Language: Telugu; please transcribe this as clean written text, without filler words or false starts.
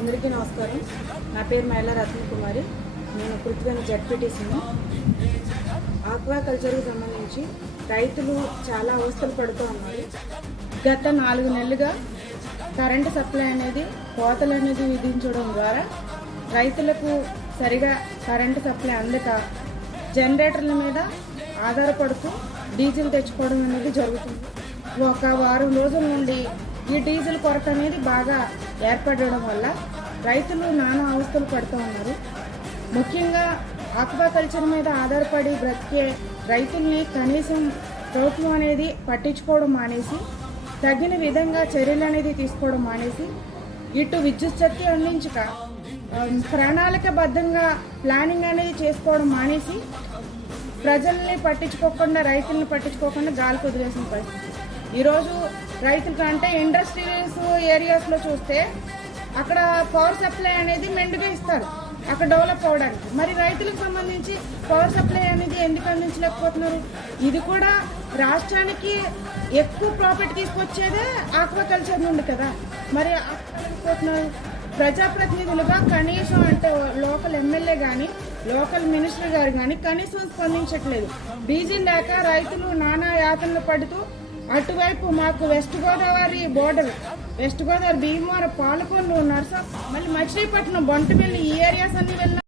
అందరికీ నమస్కారం. నా పేరు మైలా రత్నకుమారి. నేను పృథ్వీ జడ్పీటీసీని. ఆక్వాకల్చర్కి సంబంధించి రైతులు చాలా అవస్థలు పడుతూ ఉన్నారు. గత 4 నెలలుగా కరెంటు సప్లై అనేది కోతలు అనేది విధించడం ద్వారా రైతులకు సరిగా కరెంటు సప్లై అందక జనరేటర్ల మీద ఆధారపడుతూ డీజిల్ తెచ్చుకోవడం అనేది జరుగుతుంది. ఒక వారం రోజుల నుండి ఈ డీజిల్ కొరత అనేది బాగా ఏర్పడడం వల్ల రైతులు నానా అవస్థలు పడుతూ ఉన్నారు. ముఖ్యంగా ఆక్వాకల్చర్ మీద ఆధారపడి బ్రతికే రైతుల్ని కనీసం ప్రభుత్వం అనేది పట్టించుకోవడం మానేసి తగిన విధంగా చర్యలు అనేది తీసుకోవడం మానేసి ఇటు విద్యుత్ శక్తి అందించక ప్రణాళికబద్ధంగా ప్లానింగ్ అనేది చేసుకోవడం మానేసి ప్రజల్ని పట్టించుకోకుండా రైతుల్ని పట్టించుకోకుండా గాలికి వదిలేసిన పరిస్థితి. ఈరోజు రైతులకి అంటే ఇండస్ట్రియల్స్ ఏరియాస్లో చూస్తే అక్కడ పవర్ సప్లై అనేది మెండుగా ఇస్తారు అక్కడ డెవలప్ అవ్వడానికి. మరి రైతులకు సంబంధించి పవర్ సప్లై అనేది ఎందుకు అందించలేకపోతున్నారు? ఇది కూడా రాష్ట్రానికి ఎక్కువ ప్రాఫిట్ తీసుకొచ్చేదే ఆక్వాకల్చర్ నుండి కదా. మరి పోతున్నారు ప్రజాప్రతినిధులుగా కనీసం అంటే లోకల్ ఎమ్మెల్యే కానీ లోకల్ మినిస్టర్ గారు కానీ కనీసం స్పందించట్లేదు. డీజిల్ లేక రైతులు నానా యాతనలు పడుతూ అటువైపు మాకు west Godavari border, west Godavari Bhimavaram, Palakollu, Narsa, మళ్ళీ మచిలీపట్నం, బొంటపల్లి ఈ ఏరియాస్ అన్ని వెళ్ళిన